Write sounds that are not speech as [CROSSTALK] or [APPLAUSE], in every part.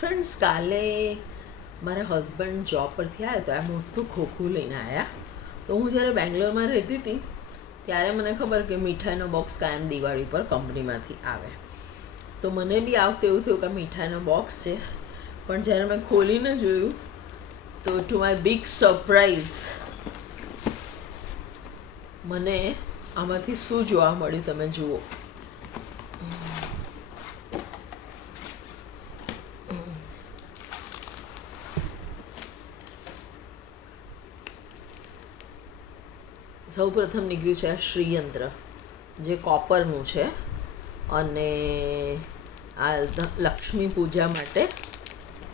Friends કાલે મારા husband job પરથી આવ્યા તો આ મોટું ખોખું લઈને આવ્યા. તો હું જ્યારે બેંગ્લોરમાં રહેતી હતી, ત્યારે મને ખબર કે મીઠાઈનો બોક્સ કાયમ દિવાળી પર કંપનીમાંથી આવે. તો મને બી આવતું એવું થયું કે મીઠાઈનો બોક્સ છે. પણ જ્યારે મેં ખોલીને જોયું, તો ટુ માય બિગ સરપ્રાઈઝ મને આમાંથી શું જોવા મળ્યું તમે જુઓ. સૌ પ્રથમ નીકળ્યું છે આ શ્રીયંત્ર, જે કોપરનું છે. અને આ લક્ષ્મી પૂજા માટે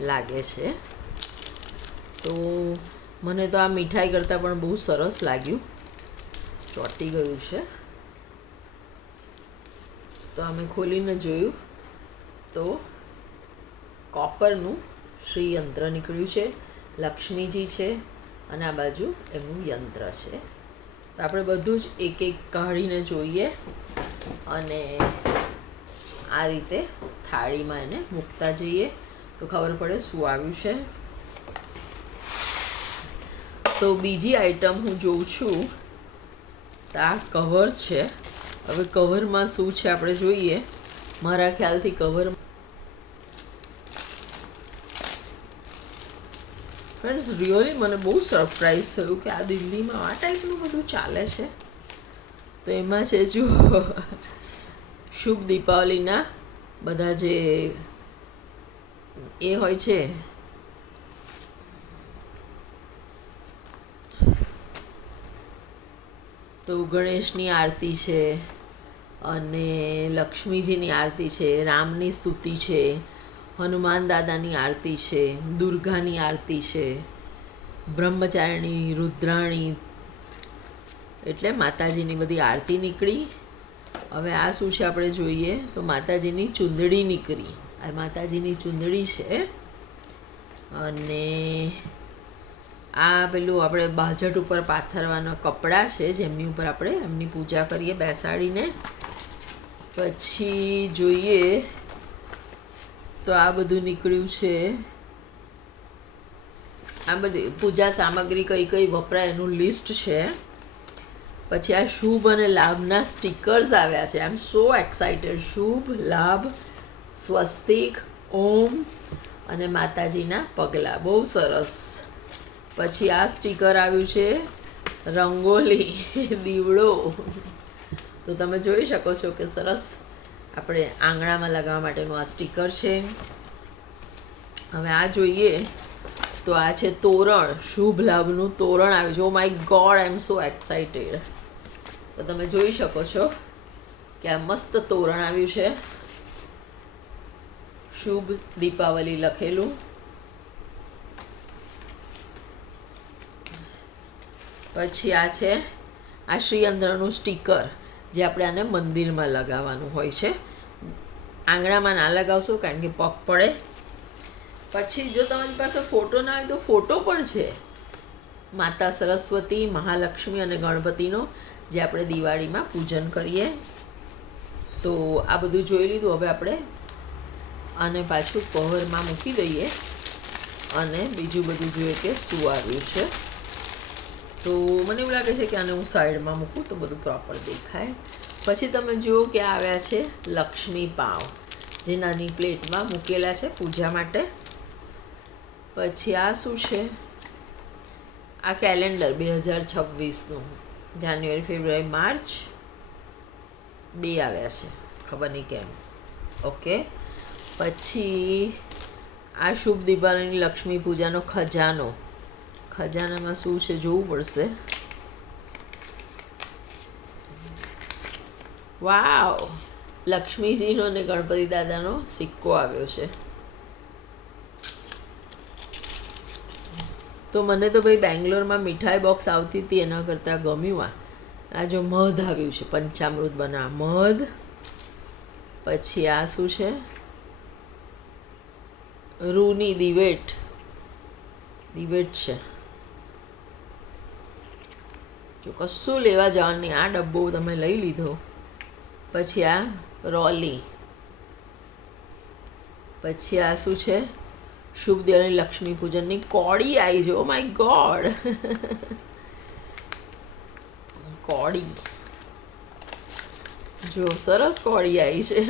લાગે છે. તો મને તો આ મીઠાઈ કરતાં પણ બહુ સરસ લાગ્યું. ચોંટી ગયું છે. તો અમે ખોલીને જોયું. તો કોપરનું શ્રીયંત્ર નીકળ્યું છે. લક્ષ્મીજી છે. અને આ બાજુ એમનું યંત્ર છે. તો આપણે બધું જ એક એક કાઢીને જોઈએ અને આ રીતે થાળીમાં એને મૂકતા જઈએ. તો ખબર પડે શું આવ્યું છે. તો બીજી આઈટમ હું જોઉં છું. તો આ કવર છે. હવે કવરમાં શું છે આપણે જોઈએ. મારા ખ્યાલથી કવર ફ્રેન્ડ્સ રિયલી મને બહુ સરપ્રાઈઝ થયું કે આ દિલ્હીમાં આ ટાઈપનું બધું ચાલે છે. તો એમાં છે જો, શુભ દીપાવલીના બધા જે એ હોય છે, તો ગણેશની આરતી છે, અને લક્ષ્મીજીની આરતી છે, રામની સ્તુતિ છે હનુમાન દાદાની આરતી છે, દુર્ગાની આરતી છે, બ્રહ્મચારિણી, રુદ્રાણી, એટલે માતાજીની બધી આરતી નીકળી. હવે આ શું છે આપણે જોઈએ? તો માતાજીની ચૂંદડી નીકળી. આ માતાજીની ચૂંદડી છે. અને આ પેલું આપણે બાજટ ઉપર પાથરવાના કપડાં છે, જેમની ઉપર આપણે એમની પૂજા કરીએ બેસાડીને. પછી જોઈએ તો આ બધું નીકળ્યું છે. આ બધી પૂજા સામગ્રી કઈ કઈ વપરાય એનું લિસ્ટ છે. પછી આ શુભ અને લાભના સ્ટીકર્સ આવ્યા છે. આઈ એમ સો એક્સાઇટેડ શુભ, લાભ, સ્વસ્તિક, ઓમ અને માતાજીના પગલાં. બહુ સરસ. પછી આ સ્ટીકર આવ્યું છે, રંગોલી, દીવડો. તો તમે જોઈ શકો છો કે સરસ આપણે આંગણામાં લગાવવા માટેનું આ સ્ટીકર છે. હવે આ જોઈએ તો આ છે તોરણ, શુભ લાભનું તોરણ આવ્યું છે. My god I am so excited તો તમે જોઈ શકો છો કે આ મસ્ત તોરણ આવ્યું છે. શુભ દીપાવલી લખેલું. પછી આ છે આ શ્રીયંદ્રનું સ્ટીકર. જે આપણે આને મંદિરમાં લગાવવાનું હોય છે. આંગણામાં ના લગાવશો કારણ કે પગ પડે. પછી જો તમારી પાસે ફોટો ના હોય તો ફોટો પણ છે. માતા સરસ્વતી, મહાલક્ષ્મી અને ગણપતિનો જે આપણે દિવાળીમાં પૂજન કરીએ. તો આ બધું જોઈ લીધું. હવે આપણે અને પાછું કવરમાં મૂકી દઈએ. અને બીજું બધું જોઈએ કે સુવાર્યું છે. તો મને એવું લાગે છે કે આને હું સાઈડમાં મૂકું તો બધું પ્રોપર દેખાય. પછી તમે જુઓ કે આવ્યા છે લક્ષ્મી પાવ, જે નાની પ્લેટમાં મૂકેલા છે પૂજા માટે. પછી આ શું છે? આ કેલેન્ડર બે હજાર છવ્વીસનું. જાન્યુઆરી, ફેબ્રુઆરી, માર્ચ બે આવ્યા છે. ખબર નહીં કેમ. ઓકે. પછી આ શુભ દિવાળીની લક્ષ્મી પૂજાનો ખજાનો. ખજાનામાં શું છે જોવું પડશે. વાવ! લક્ષ્મીજીનો અને ગણપતિ દાદાનો સિક્કો આવ્યો છે. તો મને તો ભાઈ બેંગ્લોરમાં મીઠાઈ બોક્સ આવતી હતી એના કરતાં ગમ્યું આ. આ જો મધ આવ્યું છે, પંચામૃત બના મધ. પછી આ શું છે? રૂની દિવેટ. દિવેટ છે. જો કશું લેવા જવાનું આ ડબ્બો તમે લઈ લીધો. પછી આ રોલી. પછી આ શું છે? શુભ અને લક્ષ્મી પૂજનની કોડી આવી છે. ઓ માય ગોડ કોડી જો સરસ કોડી આવી છે.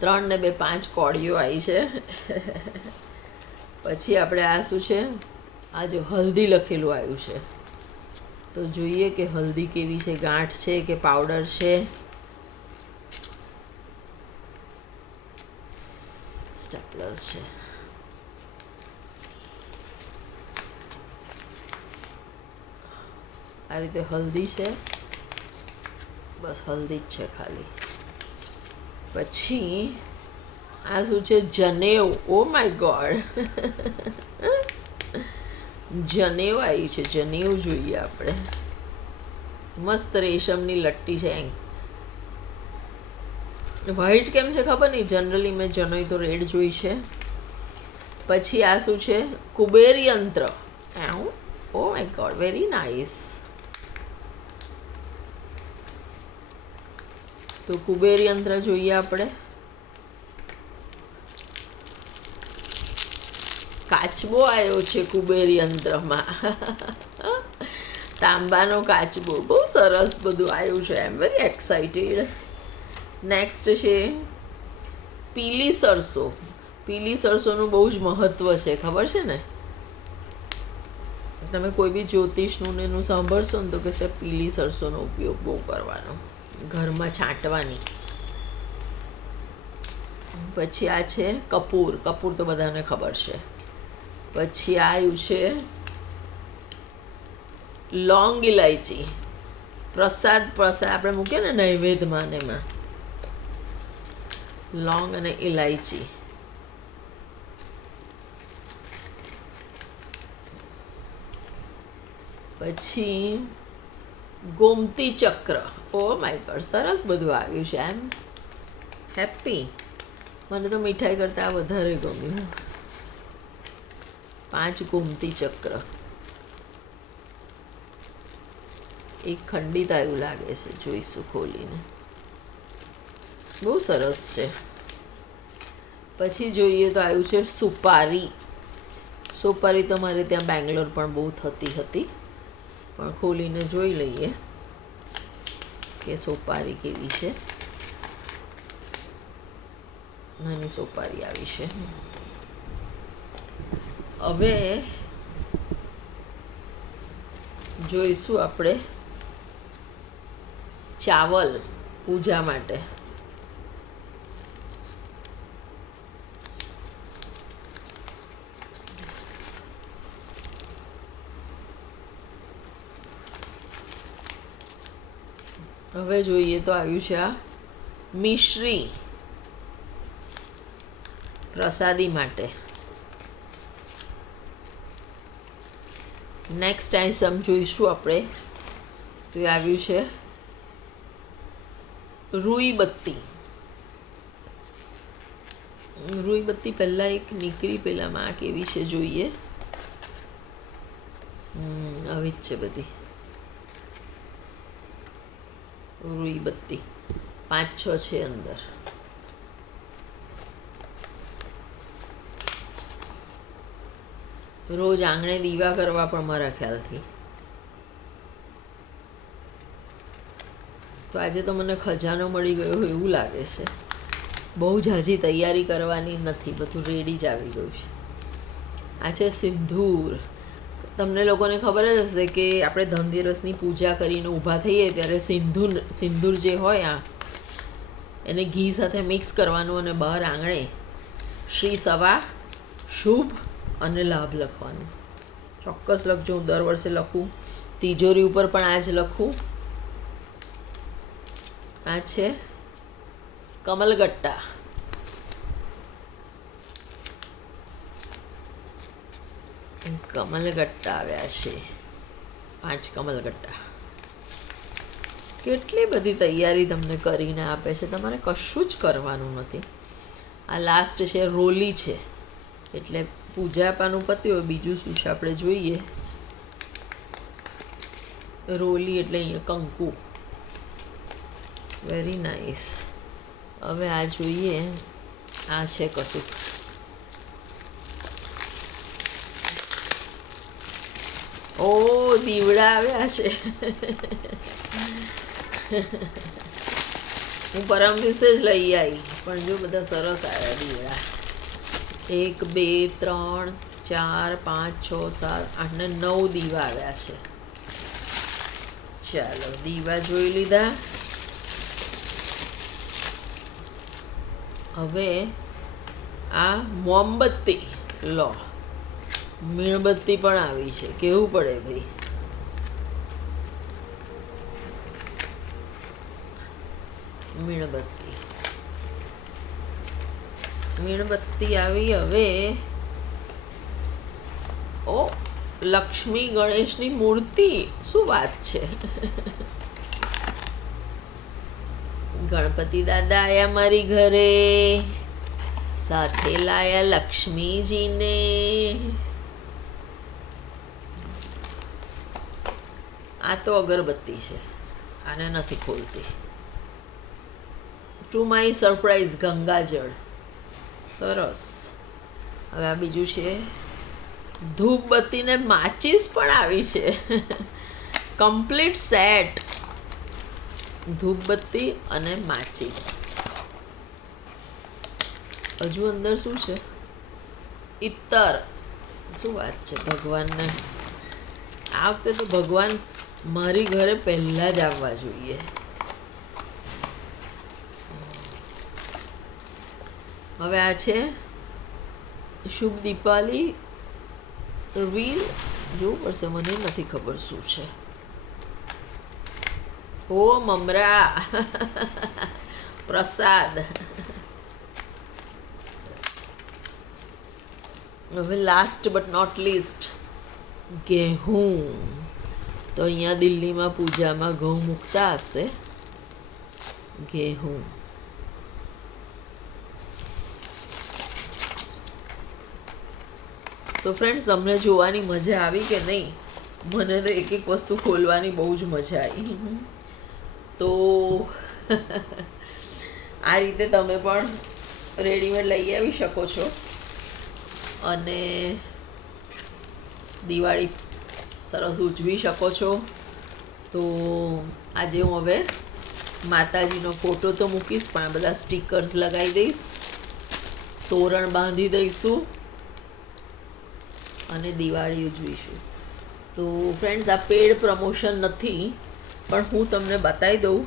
ત્રણ ને બે પાંચ કોડીઓ આવી છે. [LAUGHS] પછી આપણે આ શું છે? આ જો હલ્દી લખેલું આવ્યું છે. તો જોઈએ કે હલ્દી કેવી છે, ગાંઠ છે કે પાવડર છે. સ્ટેપલર્સ છે. આ રીતે હલ્દી છે. બસ હલ્દી જ છે ખાલી. પછી આ શું છે? જનેવ. ઓ માય ગોડ જનેવ આવી છે. જનેવ જોઈએ આપણે. મસ્ત રેશમની લટ્ટી છે એમ. વ્હાઈટ કેમ છે ખબર નહીં? જનરલી મેં જનોઈ તો રેડ જોઈ છે. પછી આ શું છે? કુબેર યંત્ર. એવું oh my God very nice તો કુબેર યંત્ર જોઈએ આપણે. કાચબો આવ્યો છે કુબેર યંત્રમાં તાંબાનો કાચબો. બહુ સરસ બધું આવ્યું છે. I am very excited next છે પીલી સરસો. પીલી સરસોનું બહુ જ મહત્ત્વ છે. ખબર છે ને? તમે કોઈ બી જ્યોતિષનું ને એનું સાંભળશો ને તો કે સાહેબ પીલી સરસોનો ઉપયોગ બહુ કરવાનો. ઘરમાં છાંટવાની. પછી આ છે કપૂર. કપૂર તો બધાને ખબર છે. પછી આવ્યું છે લોંગ ઇલાયચી પ્રસાદ પ્રસાદ આપણે મૂકીએ ને નૈવેદ્યમાં એમાં. લોંગ અને ઇલાયચી પછી ગોમતી ચક્ર. ઓ માય ગોડ, સરસ બધું આવ્યું છે એમ. હેપી મને તો મીઠાઈ કરતાં વધારે ગમ્યું. પાંચ ગોમતી ચક્ર. એક ખંડિત આવ્યું લાગે છે, જોઈશું ખોલીને. બહુ સરસ છે. પછી જોઈએ તો આવ્યું છે સુપારી. સુપારી તમારે ત્યાં બેંગ્લોર પણ બહુ થતી હતી. પણ ખોલીને જોઈ લઈએ કે સોપારી કેવી છે. નાની સોપારી આવી છે. હવે જોઈશું આપણે ચાવલ પૂજા માટે. હવે જોઈએ તો આવ્યું છે આ મિશ્રી પ્રસાદી માટે. નેક્સ્ટ આઈટમ જોઈશું આપણે. તે આવ્યું છે. રૂઈ બત્તી રૂઈ બત્તી પહેલાં એક નીકળી પહેલાંમાં આ કેવી છે જોઈએ. આવી જ છે બધી. રૂઈ બત્તી પાંચ, છ છે અંદર. રોજ આંગણે દીવા કરવા પણ મારા ખ્યાલથી. તો આજે તો મને ખજાનો મળી ગયો હોય એવું લાગે છે. બહુ જ હજી તૈયારી કરવાની નથી, બધું રેડી જ આવી ગયું છે. આ છે સિંદૂર. તમને લોકોને ખબર જ હશે કે આપણે ધનતેરસની પૂજા કરીને ઊભા થઈએ ત્યારે સિંધુર સિંદૂર જે હોય આ, એને ઘી સાથે મિક્સ કરવાનું અને બહાર આંગણે. શ્રી સવા, શુભ અને લાભ લખવાનું. ચોક્કસ લખજો, હું દર વર્ષે લખું. તિજોરી ઉપર પણ આ જ લખું. આ છે કમલગટ્ટા. કમલગટ્ટા આવ્યા છે. પાંચ કમલગટ્ટા. કેટલી બધી તૈયારી તમને કરીને આપે છે. તમારે કશું જ કરવાનું નથી. આ લાસ્ટ છે, રોલી છે. એટલે પૂજા પાનું પત્યું બીજું શું છે? આપણે જોઈએ. રોલી એટલે અહીંયા કંકુ. વેરી નાઇસ હવે આ જોઈએ. આ છે કશું. ઓ, દીવડા આવ્યા છે. હું પરમ દિવસે જ લઈ આવી પણ જો બધા સરસ આવ્યા દીવડા. એક, બે, ત્રણ, ચાર, પાંચ, છ, સાત, આઠ ને નવ દીવા આવ્યા છે. ચાલો, દીવા જોઈ લીધા. હવે આ મોમબત્તી. લો, મીણબત્તી પણ આવી છે. કેવું પડે ભાઈ? મીણબત્તી. મીણબત્તી આવી હવે. ઓ, લક્ષ્મી ગણેશની મૂર્તિ. શું વાત છે? ગણપતિ દાદા આયા મારી ઘરે. સાથે લાયા લક્ષ્મીજીને. આ તો અગરબત્તી છે. આને નથી ખોલતી. ટુ માય સરપ્રાઈઝ ગંગાજળ. સરસ. હવે આ બીજું છે. ધૂપબત્તીને માચીસ પણ આવી છે. કમ્પ્લીટ સેટ ધૂપબત્તી અને માચીસ. હજુ અંદર શું છે? ઇત્તર શું વાત છે ભગવાનને? આ વખતે તો ભગવાન મારી ઘરે પહેલાં જ આવવા જોઈએ. હવે આ છે શુભ દીપાલી રીલ જોવું પડશે મને નથી ખબર શું છે. ઓ મમરા. [LAUGHS] પ્રસાદ. હવે લાસ્ટ બટ નોટ લીસ્ટ ઘેહું. તો અહીંયા દિલ્હીમાં પૂજામાં ઘઉં મૂકતા હશે. ઘેહું. તો ફ્રેન્ડ્સ તમને જોવાની મજા આવી કે નહીં? મને તો એક એક વસ્તુ ખોલવાની બહુ જ મજા આવી. તો [LAUGHS] આ રીતે તમે પણ રેડીમેડ લઈ આવી શકો છો. અને દિવાળી સરસ ઉજવી શકો છો. તો આજે હું હવે માતાજીનો ફોટો તો મૂકીશ, પણ બધા સ્ટીકર્સ લગાવી દઈશ. તોરણ બાંધી દઈશું. અને દિવાળી ઉજવીશું. તો ફ્રેન્ડ્સ આ પેડ પ્રમોશન નથી, પણ હું તમને બતાવી દઉં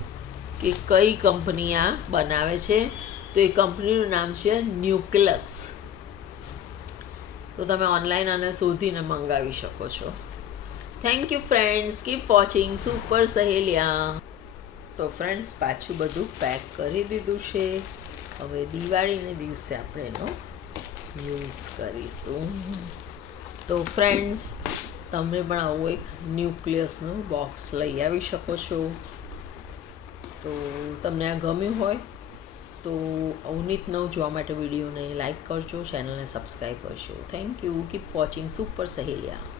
કે કઈ કંપની આ બનાવે છે. તો એ કંપનીનું નામ છે ન્યુક્લસ તો તમે ઓનલાઈન અને શોધીને મંગાવી શકો છો. Thank you friends keep watching super સહેલિયા તો ફ્રેન્ડ્સ પાછું બધું પેક કરી દીધું છે. હવે દિવાળીને દિવસે આપણે એનો યુઝ કરીશું. તો ફ્રેન્ડ્સ તમે પણ આવું એક ન્યુક્લિયસનું બોક્સ લઈ આવી શકો છો. તો તમને આ ગમ્યું હોય, તો અવનીત નવ જોવા માટે વિડીયોને લાઇક કરજો, ચેનલને સબસ્ક્રાઈબ કરજો. Thank you keep watching super સહેલિયા